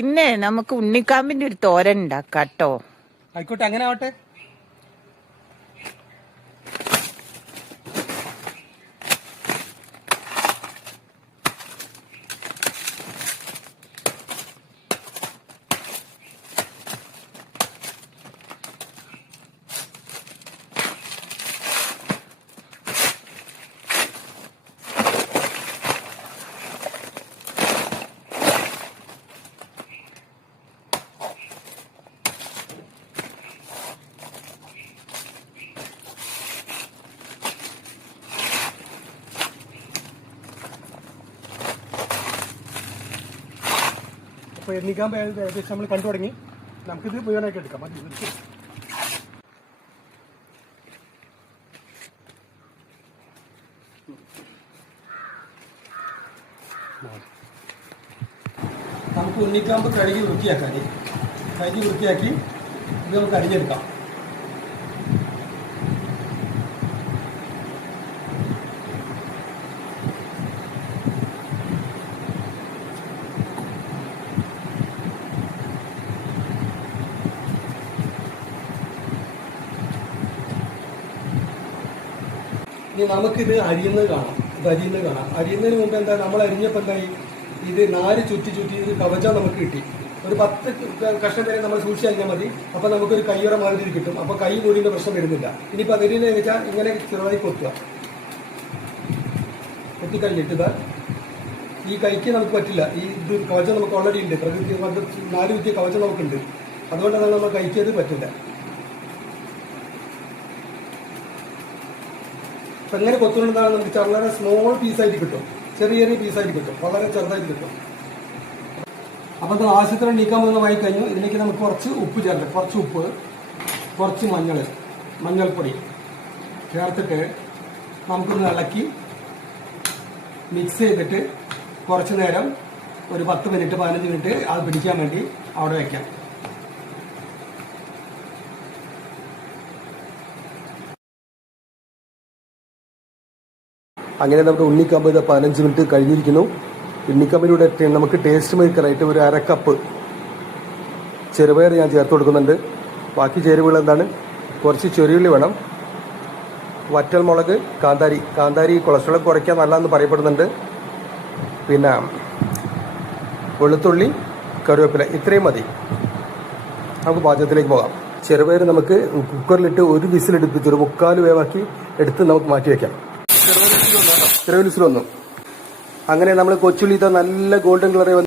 ഇന്നേ നമുക്ക് ഉണ്ണിക്കാമ്പിന്റെ ഒരു തോരൻ ഉണ്ടാക്കാം കേട്ടോ. ആയിക്കോട്ടെ, അങ്ങനെ ആവട്ടെ. അപ്പോൾ എണ്ണിക്കാൻ ഏകദേശം നമ്മൾ കണ്ടു തുടങ്ങി. നമുക്കിത് മുഴുവനായിട്ട് എടുക്കാം. മതി. നമുക്ക് ഉണ്ണിക്കാമ്പ് കഴുകി വൃത്തിയാക്കി ഇത് നമുക്ക് അരിഞ്ഞെടുക്കാം. ഇനി നമുക്കിത് അരിയുന്നത് കാണാം. അരിയുന്നതിന് മുമ്പ് എന്താ, നമ്മൾ അരിഞ്ഞപ്പോൾ എന്തായി, ഇത് നാല് ചുറ്റി ഇത് കവചം നമുക്ക് കിട്ടി. ഒരു 10 കഷ്ണം വരെ നമ്മൾ സൂക്ഷിച്ച് അരിഞ്ഞാൽ മതി. അപ്പോൾ നമുക്കൊരു കയ്യുറ മാതിരി കിട്ടും. അപ്പോൾ കൈ മൂടിൻ്റെ പ്രശ്നം വരുന്നില്ല. ഇനിയിപ്പോൾ അതിനെ വെച്ചാൽ ഇങ്ങനെ ചെറുതായി കൊത്തുക. കഴിഞ്ഞിട്ട് ഈ കൈക്ക് നമുക്ക് പറ്റില്ല. ഈ ഇത് കവചം നമുക്ക് ഓൾറെഡി ഉണ്ട്. പ്രകൃതി 4 കുറ്റിയ കവചം നമുക്കുണ്ട്. അതുകൊണ്ടാണ് നമ്മൾ കൈക്കത് പറ്റില്ല. അപ്പം എങ്ങനെ കൊത്തുകൊണ്ടാണ് നമുക്ക് വളരെ സ്മോൾ പീസായിട്ട് കിട്ടും. ചെറിയ പീസായിട്ട് കിട്ടും. വളരെ ചെറുതായിട്ട് കിട്ടും. അപ്പം അത് ആവശ്യത്തിന് നീക്കാൻ പോകുന്നതായി കഴിഞ്ഞു. ഇതിലേക്ക് നമുക്ക് കുറച്ച് ഉപ്പ് ചേർത്ത്, കുറച്ച് മഞ്ഞൾപ്പൊടി ചേർത്തിട്ട് നമുക്കൊന്ന് ഇളക്കി മിക്സ് ചെയ്തിട്ട് കുറച്ച് നേരം ഒരു 10 മിനിറ്റ് 15 മിനിറ്റ് അത് പിടിക്കാൻ വേണ്ടി അവിടെ വയ്ക്കാം. അങ്ങനെ നമ്മുടെ ഉണ്ണിക്കാമ്പ് 15 മിനിറ്റ് കഴിഞ്ഞിരിക്കുന്നു. ഉണ്ണിക്കാമ്പിലൂടെ നമുക്ക് ടേസ്റ്റ് മേക്കറായിട്ട് ഒരു 1/2 കപ്പ് ചെറുപയർ ഞാൻ ചേർത്ത് കൊടുക്കുന്നുണ്ട്. ബാക്കി ചേരുവകൾ എന്താണ്, കുറച്ച് ചെറിയുള്ളി വേണം, വറ്റൽമുളക്, കാന്താരി കൊളസ്ട്രോൾ കുറയ്ക്കാൻ നല്ലതെന്ന് പറയപ്പെടുന്നുണ്ട്. പിന്നെ വെളുത്തുള്ളി, കറിവേപ്പില, ഇത്രയും മതി. നമുക്ക് പാചകത്തിലേക്ക് പോകാം. ചെറുപയർ നമുക്ക് കുക്കറിലിട്ട് 1 വിസിലെടുപ്പിച്ച് ഒരു 3/4 വേവാക്കി എടുത്ത് നമുക്ക് മാറ്റി വയ്ക്കാം. ചെറുപയർ വിസിൽ വന്നു. അങ്ങനെ നമ്മൾ കൊച്ചുള്ളി നല്ല ഗോൾഡൻ കളറിൽ